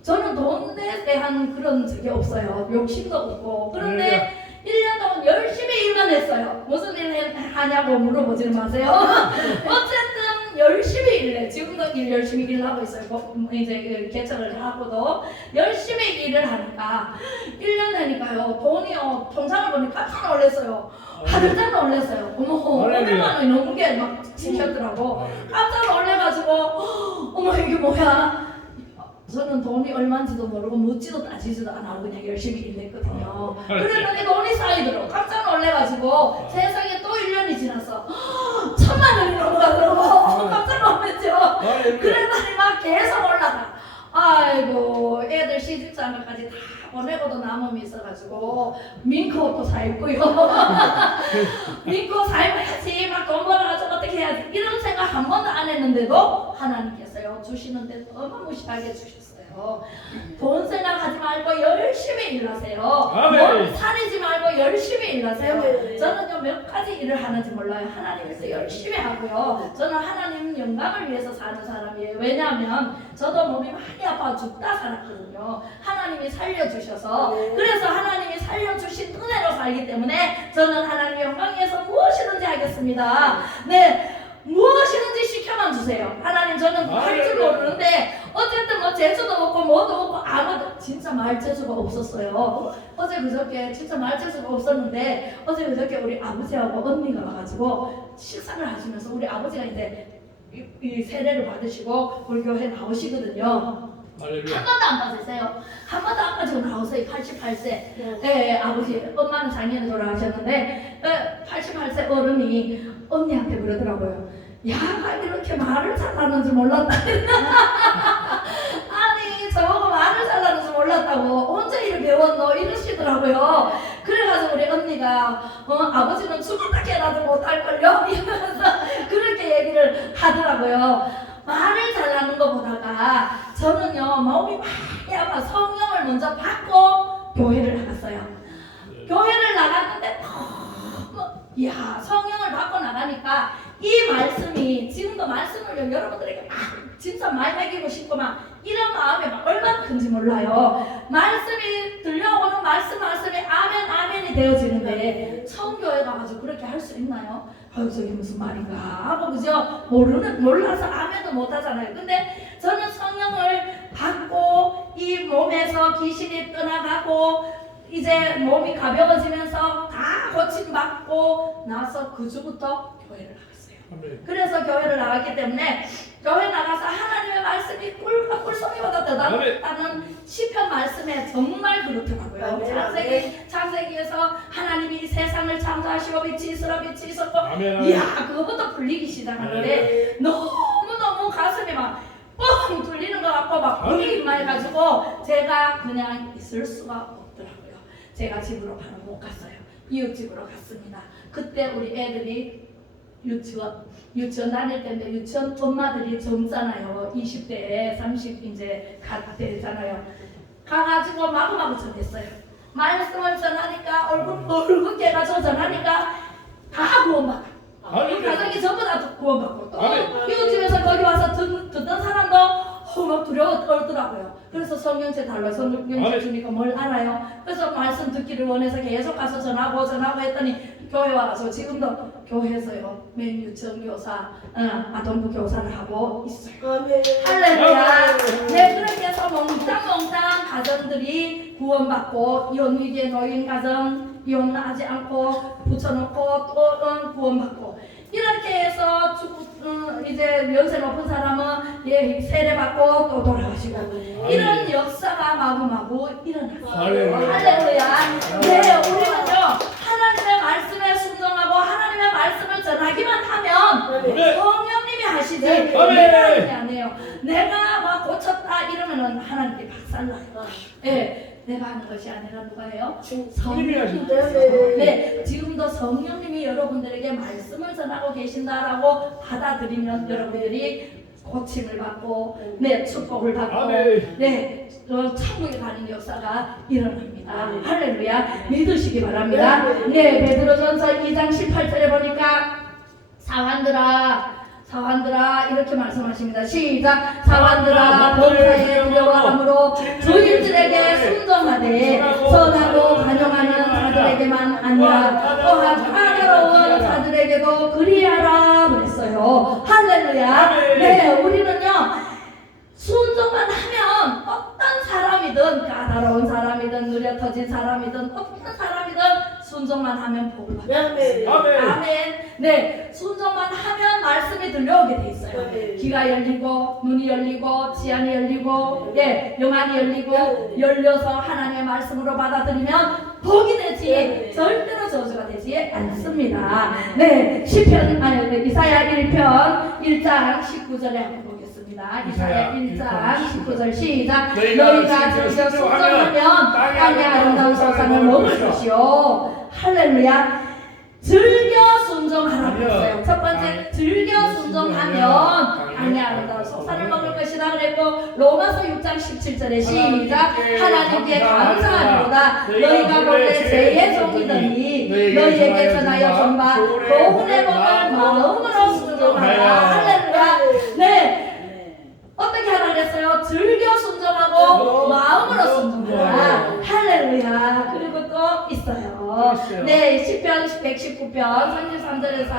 저는 돈에 대한 그런 적이 없어요. 욕심도 없고. 그런데 1년 동안 열심히 일만 했어요. 무슨 일 하냐고 물어보지 마세요. 어쨌든 열심히 일해. 지금도 열심히 일하고 있어요. 이제 개척을 하고도 열심히 일을 하니까 1년 되니까요. 돈이요. 통장을 보니 깜짝 놀랐어요. 하늘장 놀랐어요. 어머 500만 원이 넘은 게 막 찍혔더라고. 깜짝 놀래가지고 어머 이게 뭐야. 저는 돈이 얼마인지도 모르고 묻지도 따지지도 안 하고 그냥 열심히 일했거든요. 그랬더니 돈이 쌓이더라고. 깜짝 놀래가지고 세상에 또 1년이 지났어. 1000만 원이 넘어가더라고. 깜짝 놀랐죠. 그랬더니 막 계속 올라가. 아이고 애들 시집장가까지 다 보내고도 남음이 있어가지고 민코 또 사입고요. 민코 사입어야지 막 돈 벌어가지고 어떻게 해야지 이런 생각 한 번도 안 했는데도 하나님께서요 주시는데 어마무시하게 주셨어요. 돈 생각하지 말고 열심히 일하세요. 몸 살이지 말고 열심히 일하세요. 저는요 몇 가지 일을 하는지 몰라요. 하나님께서 열심히 하고요. 저는 하나님 영광을 위해서 사는 사람이에요. 왜냐하면 저도 몸이 많이 아파 죽다 살았거든요. 하나님이 살려주셔서 그래서 하나님이 살려주신 은혜로 살기 때문에 저는 하나님 영광 위해서 무엇이든지 하겠습니다. 네, 무엇이든지 시켜만 주세요. 하나님 저는 할 줄 모르는데 어쨌든 뭐 재주도 없고 뭐도 없고 아무도 진짜 말 재주가 없었어요. 어제 그저께 진짜 말 재주가 없었는데 어제 그저께 우리 아버지하고 언니가 와가지고 식사를 하시면서 우리 아버지가 이제 이 세례를 받으시고 우리 교회 나오시거든요. 한 번도 안 빠지세요. 한 번도 안 빠지고 나오세요. 88세. 네, 아버지, 엄마는 작년에 돌아가셨는데 88세 어른이 언니한테 그러더라고요. 야가 이렇게 말을 잘하는 줄 몰랐다. 아니 저보고 말을 잘하는 줄 몰랐다고 언제 이를 배웠노 이러시더라고요. 그래가지고 우리 언니가 아버지는 죽었다 깨라도 못할걸요? 이러면서 그렇게 얘기를 하더라고요. 말을 잘하는 것보다가 저는요 마음이 많이 아파 성령을 먼저 받고 교회를 나갔어요. 교회를 나갔는데 너무 이야, 성령을 받고 나가니까 이 말씀이 지금도 말씀을 여러분들에게 막 진짜 많이 먹이고 싶고 막 이런 마음이 막 얼마나 큰지 몰라요. 말씀이 들려오는 말씀이 아멘 아멘이 되어지는데 성교회 가가지고 그렇게 할 수 있나요? 아유 저게 무슨 말인가 하고 그죠? 몰라서 아멘도 못하잖아요. 근데 저는 성령을 받고 이 몸에서 귀신이 떠나가고 이제 몸이 가벼워지면서 다 고침받고 나서 그 주부터 교회를 나갔어요. 그래서 교회를 나갔기 때문에 교회 나가서 하나님의 말씀이 꿀과 꿀송이보다 더 낫다는 시편 말씀에 정말 그렇더라고요. 창세기에서 하나님이 이 세상을 창조하시고 빛이 있으라 빛이 있었고 이야 그거부터 풀리기 시작하는데 너무너무 가슴이 막 뻥 뚫리는 것 같고 막 불이 임해가지고 제가 그냥 있을 수가 없더라고요. 제가 집으로 바로 못 갔어요. 이웃집으로 갔습니다. 그때 우리 애들이 유치원 다닐 때인데 유치원 엄마들이 젊잖아요. 20대에 30 이제 갓 되잖아요. 가가지고 마구마구 전했어요. 말씀을 전하니까 얼굴 깨가지고 전하니까 다 구원받아. 이 가정이 전부 다 구원받고 또 이웃집에서 거기 와서 듣던 사람도 막 두려워 떨더라고요. 그래서 성령제 달라 성령제 주니까 뭘 알아요. 그래서 말씀 듣기를 원해서 계속 가서 전하고 했더니 교회 와서 지금도 교회에서요 맨 유치원 교사, 아동부 교사를 하고 있어요. 할렐루야. 네 그렇게 해서 몽땅 가정들이 구원받고 이혼 위기에 놓인 가정 이혼하지 않고 붙여놓고 또 구원받고 이렇게 해서 이제 연세 높은 사람은 세례받고 또 돌아가시고 이런 역사가 마구마구 일어났어요. 할렐루야. 네 우리는요 하나님의 말씀에 순종하고 하나님의 말씀을 전하기만 하면 성령님이 하시지 내가 하는 게 아니에요. 내가 막 고쳤다 이러면은 하나님께 박살나요. 네. 내가 하는 것이 아니라 누가 해요? 성령님이 하시죠. 네, 지금도 성령님이 여러분들에게 말씀을 전하고 계신다라고 받아들이면 여러분들이 고침을 받고, 네, 축복을 받고, 네, 천국에 가는 역사가 일어납니다. 할렐루야, 믿으시기 바랍니다. 네, 베드로전서 2장 18절에 보니까 사환들아 이렇게 말씀하십니다. 시작. 사환들아 범사에 두려워함으로 주인들에게 순종하되 선하고 간용하는 자들에게만 아니라 또한 까다로운 자들에게도 그리하라 그랬어요. 할렐루야. 네 우리는요 순종만 하면 어떤 사람이든 까다로운 사람이든 느려터진 사람이든 어떤 사람이든 순종만 하면 복을 받습니다. 아멘. 네, 순종만 하면 말씀이 들려오게 돼 있어요. 귀가 열리고 눈이 열리고 지안이 열리고 영안이 열리고 열려서 하나님의 말씀으로 받아들이면 복이 되지 절대로 저주가 되지 않습니다. 네, 이사야 1편 1장 19절에 한번 보겠습니다. 이사야 1장 19절 시작. 너희가 즐겨 순종하면 땅의 아름다운 소산을 먹을 것이요. 할렐루야. 즐겨 순종하라고 했어요. 첫 번째 즐겨 순종하면 땅의 아름다운 소산을 먹을 것이다 그랬고 로마서 6장 17절에 시작. 하나님께 감사하리로다. 너희가 본래 죄의 종이더니 너희에게 전하여 준 바 교훈의 법을 마음으로 순종하라. 할렐루야. 네. 어떻게 하라 그랬어요? 즐겨 순종하고 마음으로 순종하라. 할렐루야. 그리고 또 있어요. 네, 시편 119편 33절에서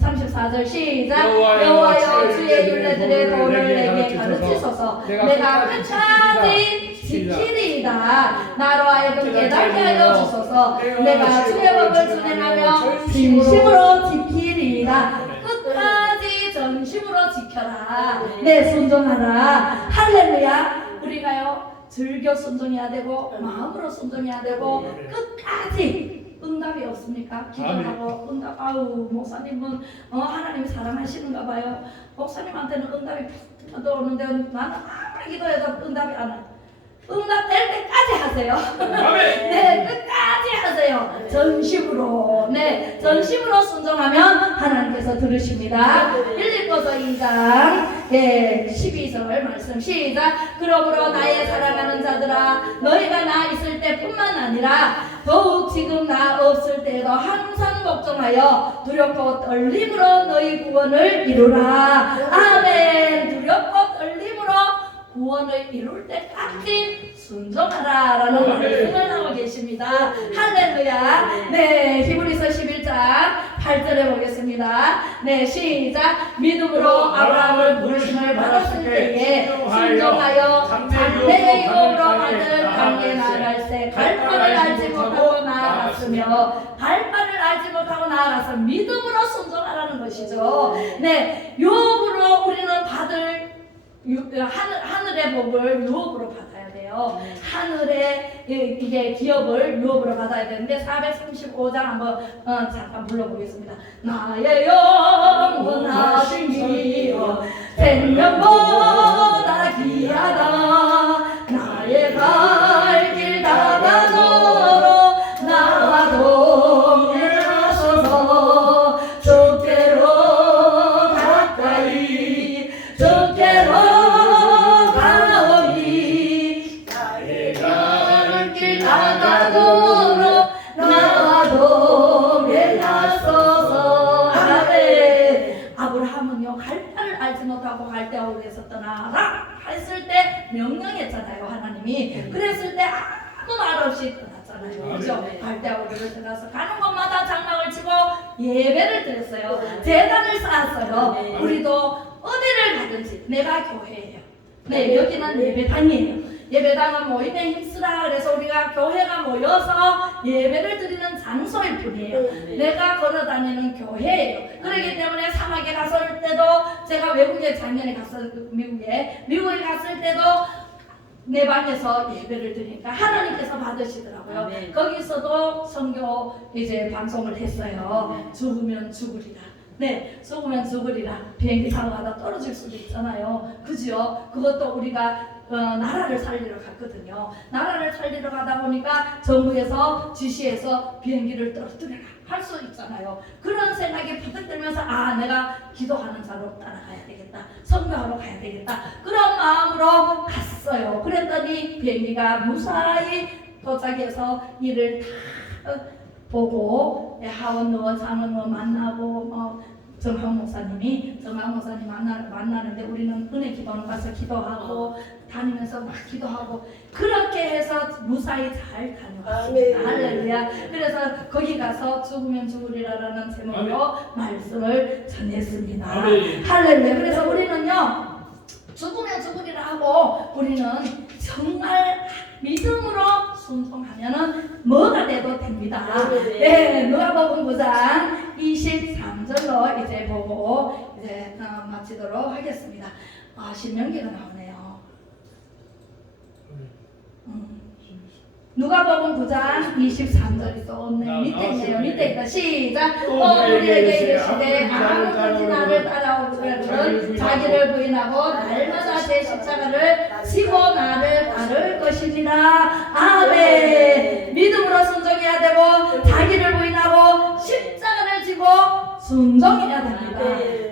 34절 시작. 여호와여 주의 율례들의 도를 내게 가르치소서. 내가 끝까지 지키리이다. 나로 하여금 깨닫게 하여 주소서. 내가 주의 법을 준행하며 진심으로 지키리이다. 끝까지 전심으로 지켜라. 네, 순종하라. 할렐루야. 우리가요 즐겨 순종해야 되고 마음으로 순종해야 되고 끝까지. 응답이 없습니까? 기도하고 응답. 아우 목사님은 하나님 사랑하시는가 봐요. 목사님한테는 응답이 푹 들어오는데 나는 아무리 기도해도 응답이 안 와. 응답될 때까지 하세요. 아멘. 네, 끝까지 하세요. 전심으로. 네, 전심으로 순종하면 하나님께서 들으십니다. 빌립보서 2장 12절 말씀 시작. 그러므로 나의 사랑하는 자들아, 너희가 나 있을 때뿐만 아니라 더욱 지금 나 없을 때에도 항상 걱정하여 두렵고 떨림으로 너희 구원을 이루라. 아멘. 두렵고 떨림으로 구원을 이룰 때까지 순종하라 라는 말씀을 하고 계십니다. 할렐루야. 네, 히브리서 11장 8절에 보겠습니다. 네, 시작. 믿음으로 아브라함을 부르심을 받았을 때에 순종하여 장래의 유업으로 받을 강에 나아갈새 갈바를 알지 못하고 나아갔으며 갈바를 알지 못하고 나아가서 믿음으로 순종하라는 것이죠. 네, 유업으로 우리는 받을 하늘의 복을 유업으로 받아야 돼요. 하늘의 이게 기업을 유업으로 받아야 되는데 435장 한번 잠깐 불러보겠습니다. 나의 영원하신 기업 생명보다 귀하다. 나의 갈 길 다가도록 나와 동행하소서. 주께로 가까이 주께로 가오니 나의 갈 길 다가도록 나와 동행하소서. 아멘. 아브라함은요, 갈 바를 알지 못하고 갈대아우르에서 떠나라 했을 때 명령했잖아요, 하나님이. 그랬을 때 아무 말 없이 떠났잖아요, 그죠? 갈대아우르를 떠나서 가는 곳마다 장막을 치고 예배를 드렸어요. 제단을 쌓았어요. 우리도 어디를 가든지 내가 교회예요. 네, 여기는 예배당이에요. 예배당은 모임에 힘쓰라. 그래서 우리가 교회가 모여서 예배를 드리는 장소일 뿐이에요. 내가 걸어다니는 교회예요. 그렇기 때문에 사막에 갔을 때도, 제가 외국에 작년에 갔어요. 미국에 갔을 때도 내 방에서 예배를 드리니까 하나님께서 받으시더라고요. 아멘. 거기서도 선교 이제 방송을 했어요. 죽으면 죽으리라. 네, 죽으면 죽으리라. 비행기 타고 가다 떨어질 수도 있잖아요. 그죠? 그것도 우리가 나라를 살리러 갔거든요. 나라를 살리러 가다 보니까 정부에서 지시해서 비행기를 떨어뜨려라 할 수 있잖아요. 그런 생각이 퍼뜩 들면서 내가 기도하는 자로 따라가야 되겠다. 선교하러 가야 되겠다. 그런 마음으로 갔어요. 그랬더니 비행기가 무사히 도착해서 일을 다 보고 하원의원, 상원의원 만나고 정황 목사님 만나는데 우리는 은혜 기도원 가서 기도하고 다니면서 막 기도하고 그렇게 해서 무사히 잘 다녀왔습니다. 할렐루야. 그래서 거기 가서 죽으면 죽으리라라는 제목으로 말씀을 전했습니다. 할렐루야. 그래서 우리는요, 죽으면 죽으리라 하고 우리는 정말 믿음으로 순종하면은 뭐가 돼도 됩니다. 네, 누가복음 9장 23절로 이제 보고 이제 마치도록 하겠습니다. 신명기가 나오네요. 누가복음 9장 23절이 또 밑에 있네요. 밑에 있다. 시작. 또 우리에게 이르시되 아무든지 나를 따라오거든 자기를 부인하고 날마다 제 십자가를 지고 나를 따를 것이니라. 아멘. 믿음으로 순종해야 되고 자기를 부인하고 십자가를 지고 순종해야 됩니다.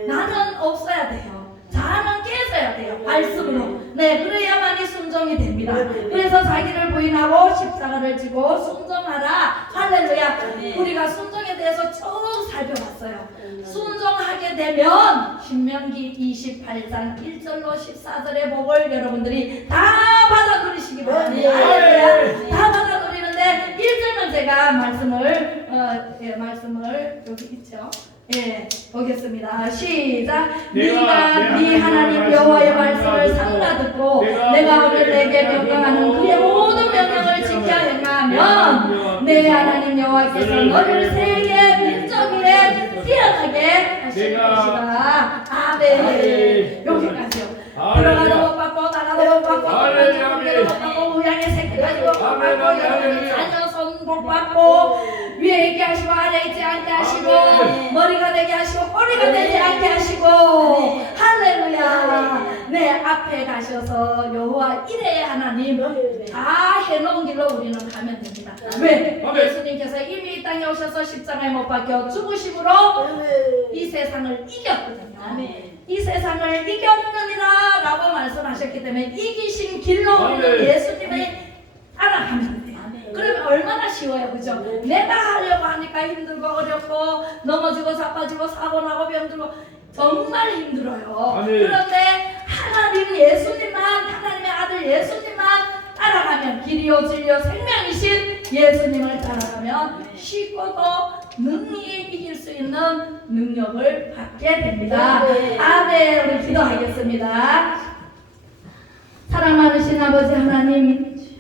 나는 없어야 돼요. 자아는 깨져야 돼요. 말씀으로. 네, 그래야만이 순종이 됩니다. 그래서 자기를 부인하고 십자가를 지고 순종하라. 할렐루야. 우리가 순종에 대해서 쭉 살펴봤어요. 순종하게 되면 신명기 28장 1절로 14절의 복을 여러분들이 다 받아 누리시기 바랍니다. 할렐루야. 다 받아 누리는데 1절은 제가 말씀을 여기 있죠. 예, 보겠습니다. 시작. 네가 네 하나님 여호와의 말씀을 삼가 듣고 내가 오늘 내게 명령하는 그의 모든 명령을 지켜 행하면 내 하나님 여호와께서 너를 세계 민족 위에 뛰어나게 하실 것이다. 아멘. 여기까지요. 들어가도 못 받고 나가도 못 받고 못 받고 우양의 새끼 가지고 못 받고 여러분의 자녀 손 못 받고 위에 있게 하시고 아래 있지 않게 하시고 머리가 되게 하시고 꼬리가 되지 않게 하시고 할렐루야. 네, 앞에 가셔서 여호와 이레의 하나님 다 해놓은 길로 우리는 가면 됩니다. 왜? 아멘. 예수님께서 이미 이 땅에 오셔서 십자가에 못 박혀 죽으심으로 이 세상을 이겼거든요. 아멘. 이 세상을 이겼느니라 라고 말씀하셨기 때문에 이기신 길로 우리는 아멘. 예수님을 따라가면 돼요. 아멘. 그러면 얼마나 쉬워요, 그죠? 내가 하려고 하니까 힘들고 어렵고 넘어지고 자빠지고 사고 나고 병들고 정말 힘들어요. 아멘. 그런데 하나님 예수님만, 하나님의 아들 예수님만 따라가면, 길이요 진리요 생명이신 예수님을 따라가면 쉽고도 능히 이길 수 있는 능력을 받게 됩니다. 아멘. 아멘. 우리 기도하겠습니다. 사랑 많으신 아버지 하나님,